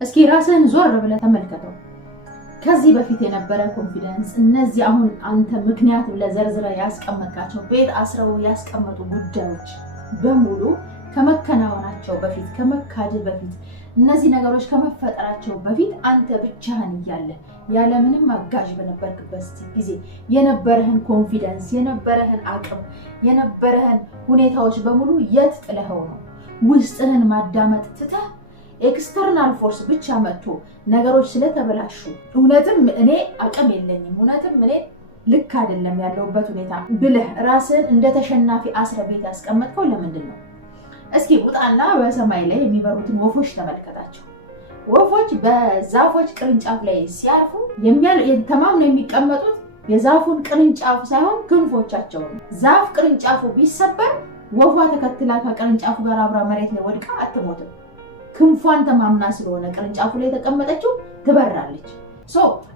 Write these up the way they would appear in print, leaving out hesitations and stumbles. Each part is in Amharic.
እስኪ ራስህን ዞር ብለህ ተመልከተው። ከዚህ በፊት የነበረ ኮንፊደንስ እነዚህ አሁን አንተ ምክንያት ብለህ ዘርዝረህ ያስቀመጥካቸው ቤት አስረው ያስቀመጡ ጉዳዮች በሙሉ ከመከናወናቸው በፊት ከመካድ በፊት እነዚህ ነገሮች ከመፈጠራቸው በፊት አንተ ብቻህን እያለ ያለምንም አጋዥ በነበርክበት ጊዜ የነበረህን ኮንፊደንስ የነበረህን አቅም የነበረህን ሁኔታዎች በሙሉ የት ጥለኸው ነው? ውስጥህን ማዳመጥ ትተህ ኤክስተርናል ፎርስ ብቻ መጥቶ ነገሮች ስለተበላሹ እውነትም እኔ አቅም የለኝም እውነትም እኔ ልክ አይደለም ያለውበት ሁኔታ ብለህ ራስህን እንደ ተሸናፊ አስረ ቤት ያስቀመጥከው ለምንድን ነው? እስኪ ውጣና በሰማይ ላይ የሚበሩትን ወፎች ተመልከታቸው። ወፎች በዛፎች ቅርንጫፍ ላይ ሲያርፉ ተማምነው የሚቀመጡት የዛፉን ቅርንጫፍ ሳይሆን ክንፎቻቸውን። ዛፍ ቅርንጫፉ ቢሰበር ወፏ ተከትላ ከቅርንጫፉ ጋር አብራ መሬት ላይ ወድቃ አትሞትም። ክንፏን ተማምና ስለሆነ ቅርንጫፉ ላይ የተቀመጠችው ትበራለች።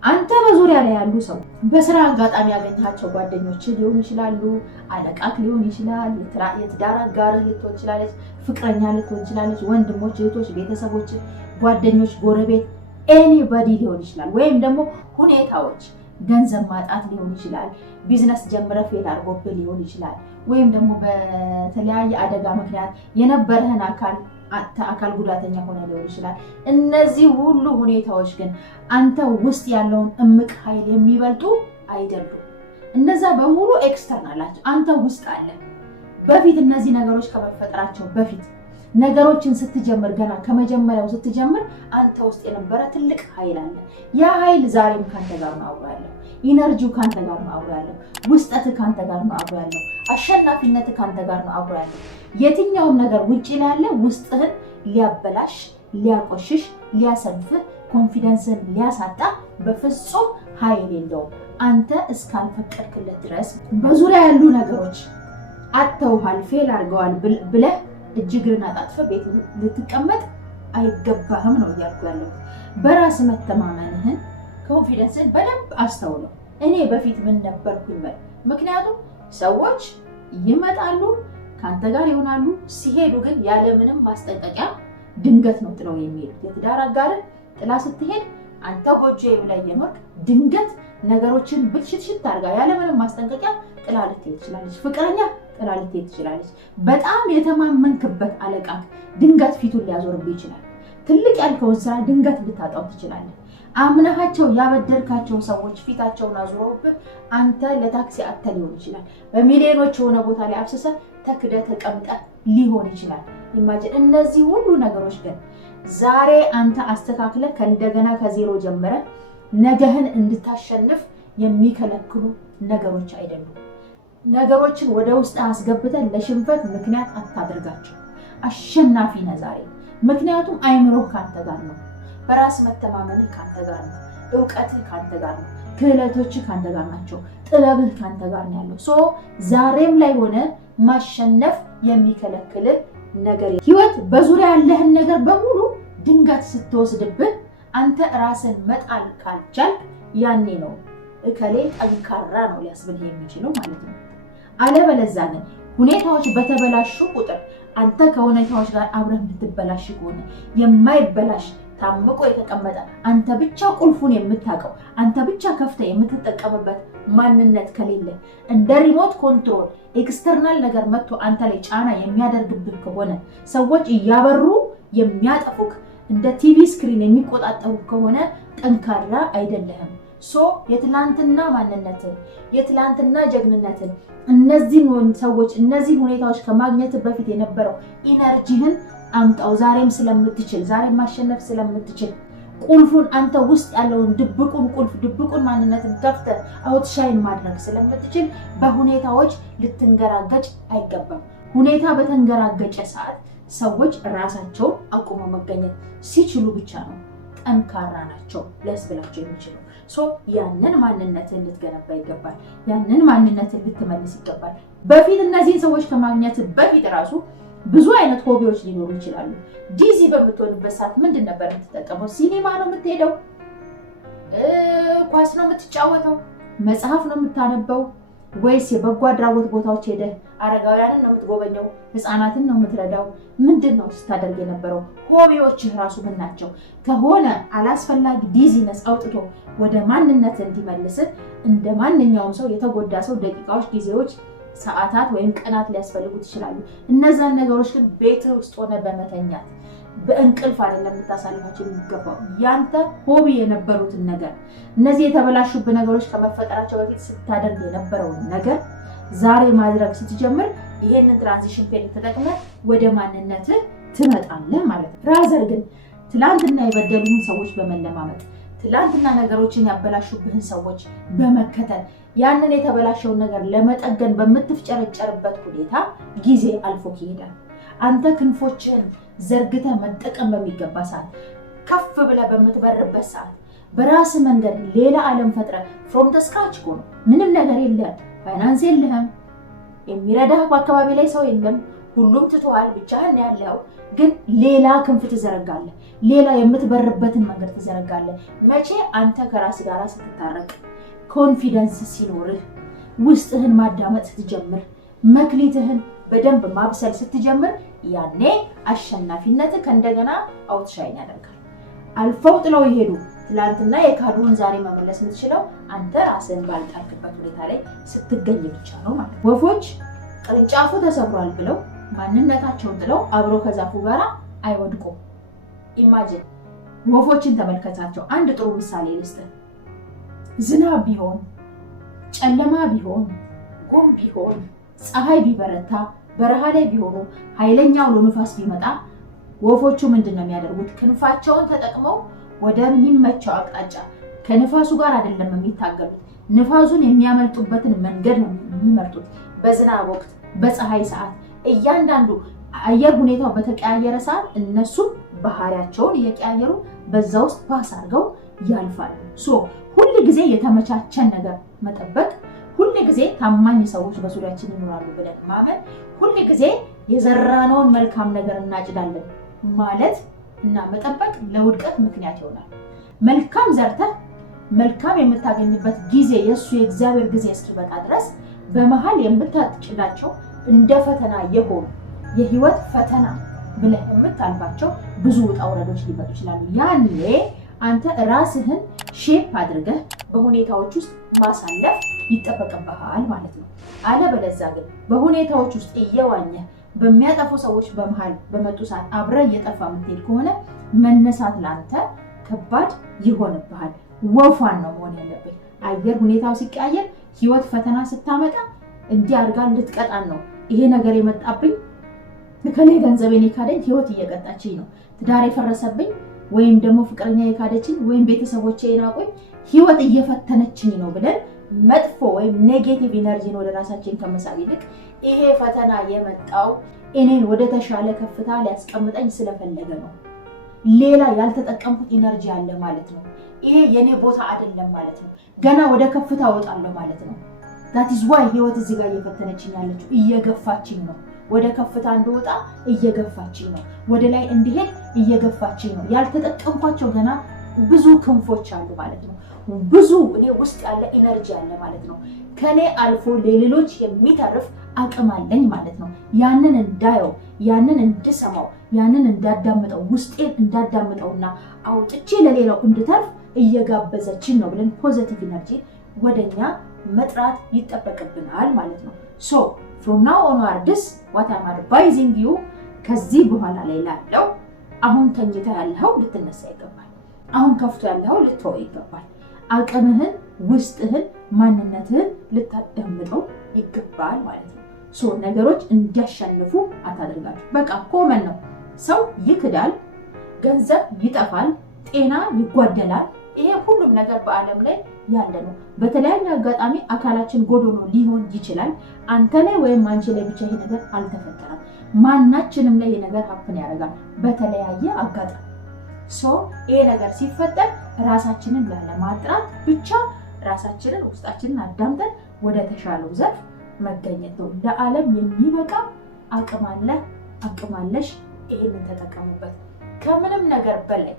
አንተ በዙሪያ ላይ ያሉ ሰው በስራ አጋጣሚ ያገኛቸው ጓደኞች ሊሆኑ ይችላሉ፣ አለቃክ ሊሆን ይችላል፣ የትዳር አጋርህ ልትሆን ትችላለች፣ ፍቅረኛ ልትሆን ትችላለች፣ ወንድሞች፣ እህቶች፣ ቤተሰቦች፣ ጓደኞች፣ ጎረቤት ኤኒባዲ ሊሆን ይችላል። ወይም ደግሞ ሁኔታዎች ገንዘብ ማጣት ሊሆን ይችላል፣ ቢዝነስ ጀምረህ ፌል አድርጎብህ ሊሆን ይችላል፣ ወይም ደግሞ በተለያየ አደጋ ምክንያት የነበረህን አካል ጉዳተኛ ሆነ ሊሆን ይችላል። እነዚህ ሁሉ ሁኔታዎች ግን አንተ ውስጥ ያለውን እምቅ ኃይል የሚበልጡ አይደሉም። እነዛ በሙሉ ኤክስተርናል ናቸው። አንተ ውስጥ አለ። በፊት እነዚህ ነገሮች ከመፈጠራቸው በፊት ነገሮችን ስትጀምር ገና ከመጀመሪያው ስትጀምር አንተ ውስጥ የነበረ ትልቅ ኃይል አለ። ያ ኃይል ዛሬም ካንተ ጋር ነው አብሮ ያለው። ኢነርጂው ካንተ ጋር ነው አብሮ ያለው። ውስጠት ካንተ ጋር ነው አብሮ ያለው። አሸናፊነት ካንተ ጋር ነው አብሮ ያለው። የትኛውም ነገር ውጪ ላይ ያለ ውስጥህን ሊያበላሽ፣ ሊያቆሽሽ፣ ሊያሰንፍህ፣ ኮንፊደንስን ሊያሳጣ በፍጹም ኃይል የለውም። አንተ እስካልፈቀድክለት ድረስ በዙሪያ ያሉ ነገሮች አጥተውሃል፣ ፌል አድርገዋል ብለህ እጅግርን አጣጥፈህ ቤት ልትቀመጥ አይገባህም ነው እያልኩ ያለው። በራስ መተማመንህን ኮንፊደንስን በደንብ አስተውለው። እኔ በፊት ምን ነበርኩኝ በል። ምክንያቱም ሰዎች ይመጣሉ ከአንተ ጋር ይሆናሉ፣ ሲሄዱ ግን ያለምንም ማስጠንቀቂያ ድንገት ነው ጥለው የሚሄዱት። የትዳር አጋርን ጥላ ስትሄድ አንተ ጎጆ ላይ እየኖርክ ድንገት ነገሮችን ብልሽትሽት አድርጋ ያለምንም ማስጠንቀቂያ ጥላ ልትሄድ ትችላለች። ፍቅረኛ ጥላ ልትሄድ ትችላለች። በጣም የተማመንክበት አለቃ ድንገት ፊቱን ሊያዞርብህ ይችላል። ትልቅ ያልከውን ስራ ድንገት ልታጣው ትችላለህ። አምናሃቸው ያበደርካቸው ሰዎች ፊታቸውን አዙረውብህ አንተ ለታክሲ አጥተህ ሊሆን ይችላል። በሚሊዮኖች የሆነ ቦታ ላይ አፍስሰህ ተክደህ ተቀምጠህ ሊሆን ይችላል። ኢማጂን። እነዚህ ሁሉ ነገሮች ግን ዛሬ አንተ አስተካክለህ ከእንደገና ከዜሮ ጀምረህ ነገህን እንድታሸንፍ የሚከለክሉ ነገሮች አይደሉም። ነገሮችን ወደ ውስጥ አስገብተህ ለሽንፈት ምክንያት አታድርጋቸው። አሸናፊ ነህ ዛሬ። ምክንያቱም አይምሮህ ካንተ ጋር ነው። በራስ መተማመንህ ካንተ ጋር ነው። እውቀትህ ካንተ ጋር ነው። ክህሎቶችህ ካንተ ጋር ናቸው። ጥበብህ ካንተ ጋር ነው ያለው። ዛሬም ላይ ሆነ ማሸነፍ የሚከለክልህ ነገር ህይወት በዙሪያ ያለህን ነገር በሙሉ ድንገት ስትወስድብህ አንተ ራስን መጣል ካልቻልክ ያኔ ነው እከሌ ጠንካራ ነው ሊያስብልህ የሚችለው ማለት ነው። አለበለዚያ ግን ሁኔታዎች በተበላሹ ቁጥር አንተ ከሁኔታዎች ጋር አብረህ እንድትበላሽ ከሆነ የማይበላሽ ታምቆ የተቀመጠ አንተ ብቻ ቁልፉን የምታውቀው አንተ ብቻ ከፍተህ የምትጠቀምበት ማንነት ከሌለ እንደ ሪሞት ኮንትሮል ኤክስተርናል ነገር መጥቶ አንተ ላይ ጫና የሚያደርግብህ ከሆነ ሰዎች እያበሩ የሚያጠፉክ እንደ ቲቪ ስክሪን የሚቆጣጠሩ ከሆነ ጠንካራ አይደለህም። የትላንትና ማንነትን የትላንትና ጀግንነትን እነዚህን ሰዎች እነዚህን ሁኔታዎች ከማግኘት በፊት የነበረው ኢነርጂህን አምጣው። ዛሬም ስለምትችል ዛሬም ማሸነፍ ስለምትችል ቁልፉን አንተ ውስጥ ያለውን ድብቁን ቁልፍ ድብቁን ማንነትን ከፍተህ አውትሻይን ማድረግ ስለምትችል በሁኔታዎች ልትንገራገጭ አይገባም። ሁኔታ በተንገራገጨ ሰዓት ሰዎች ራሳቸውን አቁመው መገኘት ሲችሉ ብቻ ነው ጠንካራ ናቸው ሊያስብላቸው የሚችሉ። ያንን ማንነትን ልትገነባ ይገባል። ያንን ማንነትን ልትመልስ ይገባል። በፊት እነዚህን ሰዎች ከማግኘት በፊት ራሱ ብዙ አይነት ሆቢዎች ሊኖሩ ይችላሉ። ዲዚ በምትሆንበት ሰዓት ምንድን ነበር የምትጠቀመው? ሲኒማ ነው የምትሄደው? ኳስ ነው የምትጫወተው? መጽሐፍ ነው የምታነበው? ወይስ የበጎ አድራጎት ቦታዎች ሄደህ አረጋውያንን ነው የምትጎበኘው? ህፃናትን ነው የምትረዳው? ምንድነው ስታደርግ የነበረው? ሆቢዎችህ ራሱ ምን ናቸው? ከሆነ አላስፈላጊ ዲዚነስ አውጥቶ ወደ ማንነት እንዲመልስ እንደ ማንኛውም ሰው የተጎዳ ሰው ደቂቃዎች፣ ጊዜዎች፣ ሰዓታት ወይም ቀናት ሊያስፈልጉት ይችላሉ። እነዛን ነገሮች ግን ቤት ውስጥ ሆነ በመተኛት በእንቅልፍ አይደለም ልታሳልፋቸው የሚገባው። ያንተ ሆቢ የነበሩትን ነገር እነዚህ የተበላሹብህ ነገሮች ከመፈጠራቸው በፊት ስታደርግ የነበረውን ነገር ዛሬ ማድረግ ስትጀምር ይሄንን ትራንዚሽን ፔሪድ ተጠቅመህ ወደ ማንነት ትመጣለህ ማለት ነው። ራዘር ግን ትላንትና የበደሉህን ሰዎች በመለማመጥ ትላንትና ነገሮችን ያበላሹብህን ሰዎች በመከተል ያንን የተበላሸውን ነገር ለመጠገን በምትፍጨረጨርበት ሁኔታ ጊዜ አልፎ ይሄዳል። አንተ ክንፎችህን ዘርግተህ መጠቀም በሚገባ ሰዓት፣ ከፍ ብለህ በምትበርበት ሰዓት፣ በራስ መንገድ ሌላ ዓለም ፈጥረህ ፍሮም ደ ስክራች እኮ ነው። ምንም ነገር የለም፣ ፋይናንስ የለህም፣ የሚረዳህ በአካባቢ ላይ ሰው የለም፣ ሁሉም ትተዋል፣ ብቻህን ያለው ግን ሌላ ክንፍ ትዘረጋለህ፣ ሌላ የምትበርበትን መንገድ ትዘረጋለህ። መቼ? አንተ ከራስ ጋር ስትታረቅ፣ ኮንፊደንስ ሲኖርህ፣ ውስጥህን ማዳመጥ ስትጀምር፣ መክሊትህን በደንብ ማብሰል ስትጀምር፣ ያኔ አሸናፊነትህ ከእንደገና አውትሻይን ያደርጋል። አልፈው ጥለው ይሄዱ ትላንትና የካዱን ዛሬ መመለስ የምትችለው አንተ ራስን ባልጣልክበት ሁኔታ ላይ ስትገኝ ብቻ ነው ማለት ነው። ወፎች ቅርንጫፉ ተሰብሯል ብለው ማንነታቸውን ጥለው አብሮ ከዛፉ ጋር አይወድቁም። ኢማጂን ወፎችን ተመልከታቸው። አንድ ጥሩ ምሳሌ ልስጥህ። ዝናብ ቢሆን፣ ጨለማ ቢሆን፣ ጉም ቢሆን፣ ፀሐይ ቢበረታ፣ በረሃ ላይ ቢሆኑ፣ ኃይለኛ አውሎ ንፋስ ቢመጣ ወፎቹ ምንድን ነው የሚያደርጉት? ክንፋቸውን ተጠቅመው ወደሚመቸው አቅጣጫ ከንፋሱ ጋር አይደለም የሚታገሉት፣ ንፋሱን የሚያመልጡበትን መንገድ ነው የሚመርጡት። በዝናብ ወቅት፣ በፀሐይ ሰዓት፣ እያንዳንዱ አየር ሁኔታው በተቀያየረ ሰዓት እነሱ ባህሪያቸውን እየቀያየሩ በዛ ውስጥ ፓስ አድርገው ያልፋሉ። ሁል ጊዜ የተመቻቸን ነገር መጠበቅ፣ ሁል ጊዜ ታማኝ ሰዎች በዙሪያችን ይኖራሉ ብለን ማመን፣ ሁል ጊዜ የዘራነውን መልካም ነገር እናጭዳለን ማለት እና መጠበቅ ለውድቀት ምክንያት ይሆናል። መልካም ዘርተህ መልካም የምታገኝበት ጊዜ የእሱ የእግዚአብሔር ጊዜ እስኪመጣ ድረስ በመሃል የምታጭዳቸው እንደ ፈተና የሆኑ የህይወት ፈተና ብለህ የምታልፋቸው ብዙ ውጣ ውረዶች ሊመጡ ይችላሉ። ያኔ አንተ ራስህን ሼፕ አድርገህ በሁኔታዎች ውስጥ ማሳለፍ ይጠበቅብሃል ማለት ነው። አለበለዚያ ግን በሁኔታዎች ውስጥ እየዋኘህ በሚያጠፉ ሰዎች በመሃል በመጡ ሰዓት አብረህ እየጠፋ የምትሄድ ከሆነ መነሳት ለአንተ ከባድ ይሆንብሃል። ወፏን ነው መሆን ያለብህ። አየር ሁኔታው ሲቀያየር፣ ህይወት ፈተና ስታመጣ እንዲህ አድርጋ ልትቀጣን ነው፣ ይሄ ነገር የመጣብኝ ከላይ ገንዘቤን የካደኝ ህይወት እየቀጣችኝ ነው፣ ትዳር የፈረሰብኝ ወይም ደግሞ ፍቅረኛ የካደችኝ ወይም ቤተሰቦቼ የናቁኝ ህይወት እየፈተነችኝ ነው ብለን መጥፎ ወይም ኔጌቲቭ ኢነርጂን ወደ ራሳችን ከመሳብ ይልቅ ይሄ ፈተና የመጣው እኔን ወደ ተሻለ ከፍታ ሊያስቀምጠኝ ስለፈለገ ነው፣ ሌላ ያልተጠቀምኩት ኢነርጂ አለ ማለት ነው፣ ይሄ የኔ ቦታ አይደለም ማለት ነው፣ ገና ወደ ከፍታ እወጣለሁ ማለት ነው። that is why ህይወት እዚህ ጋር እየፈተነችኝ ያለችው፣ እየገፋችኝ ነው፣ ወደ ከፍታ እንድወጣ እየገፋችኝ ነው፣ ወደ ላይ እንድሄድ እየገፋችኝ ነው። ያልተጠቀምኳቸው ገና ብዙ ክንፎች አሉ ማለት ነው። ብዙ እኔ ውስጥ ያለ ኢነርጂ አለ ማለት ነው። ከኔ አልፎ ለሌሎች የሚተርፍ አቅም አለኝ ማለት ነው። ያንን እንዳየው፣ ያንን እንድሰማው፣ ያንን እንዳዳምጠው፣ ውስጤን እንዳዳምጠውና አውጥቼ ለሌላው እንድተርፍ እየጋበዘችን ነው ብለን ፖዚቲቭ ኢነርጂ ወደኛ መጥራት ይጠበቅብናል ማለት ነው። so from now onwards what I'm advising you ከዚህ በኋላ ላይ ላለው አሁን ተኝታ ያለው ልትነሳ ይገባል። አሁን ከፍቶ ያለው ልትወይ ይገባል። አቅምህን፣ ውስጥህን፣ ማንነትህን ልታዳምጠው ይገባል ማለት ነው። so ነገሮች እንዲያሸንፉ አታድርጋችሁ። በቃ ኮመን ነው። ሰው ይክዳል፣ ገንዘብ ይጠፋል፣ ጤና ይጓደላል። ይሄ ሁሉም ነገር በአለም ላይ ያለ ነው። በተለያየ አጋጣሚ አካላችን ጎዶሎ ሊሆን ይችላል። አንተ ላይ ወይም አንቺ ላይ ብቻ ይሄ ነገር አልተፈጠረም። ማናችንም ላይ ይሄ ነገር ሀፕን ያደርጋል በተለያየ አጋጣሚ። ይሄ ነገር ሲፈጠር ራሳችንን ላለማጥራት ብቻ ራሳችንን ውስጣችንን አዳምጠን ወደ ተሻለው ዘርፍ መገኘት ነው። ለዓለም የሚበቃ አቅም አለ፣ አቅም አለሽ። ይሄንን ተጠቀሙበት። ከምንም ነገር በላይ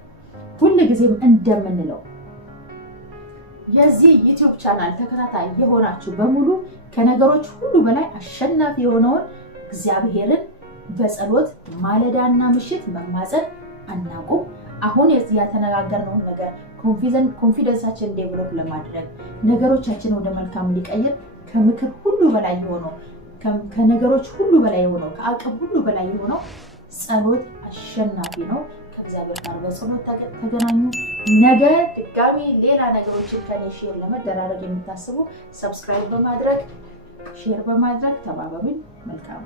ሁልጊዜም እንደምንለው የዚህ ዩቲዩብ ቻናል ተከታታይ የሆናችሁ በሙሉ ከነገሮች ሁሉ በላይ አሸናፊ የሆነውን እግዚአብሔርን በጸሎት ማለዳና ምሽት መማፀን አናቁም። አሁን ያተነጋገርነው ነገር ኮንፊደንሳችን ዴቨሎፕ ለማድረግ ነገሮቻችን ወደ መልካም ሊቀይር ከምክር ሁሉ በላይ የሆነው ከነገሮች ሁሉ በላይ የሆነው ከአቅም ሁሉ በላይ የሆነው ጸሎት አሸናፊ ነው። ከእግዚአብሔር ጋር በጸሎት ተገናኙ። ነገ ድጋሚ ሌላ ነገሮችን ከኔ ሼር ለመደራረግ የምታስቡ ሰብስክራይብ በማድረግ ሼር በማድረግ ተባበሩኝ። መልካም